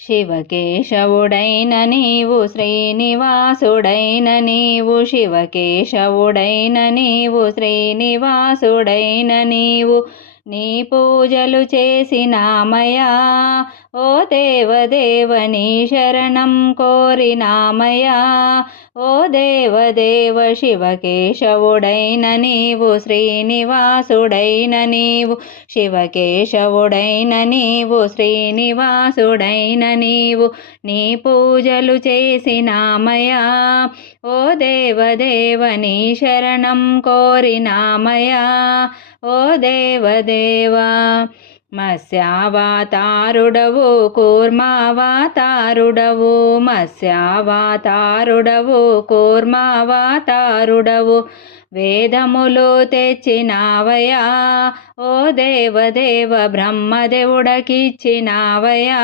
శివకేశవుడైన నీవు శ్రీనివాసుడైన నీవు శివకేశవుడైన నీవు శ్రీనివాసుడైన నీవు నీ పూజలు చేసినామయా ఓ దేవదేవని శరణం కోరినామయా ఓ దేవదేవ శివకేశవుడైన నీవు శ్రీనివాసుడైన నీవు శివకేశవుడైన నీవు శ్రీనివాసుడైన నీవు నీ పూజలు చేసినామయా ఓ దేవదేవని శరణం కోరినామయా ఓ దేవదేవా మత్స్యావతారుడవు కూర్మావతారుడవు మత్స్యావతారుడవు కూర్మావతారుడవు వేదములు తెచ్చినావయా ఓ దేవదేవ బ్రహ్మదేవుడకిచ్చినావయా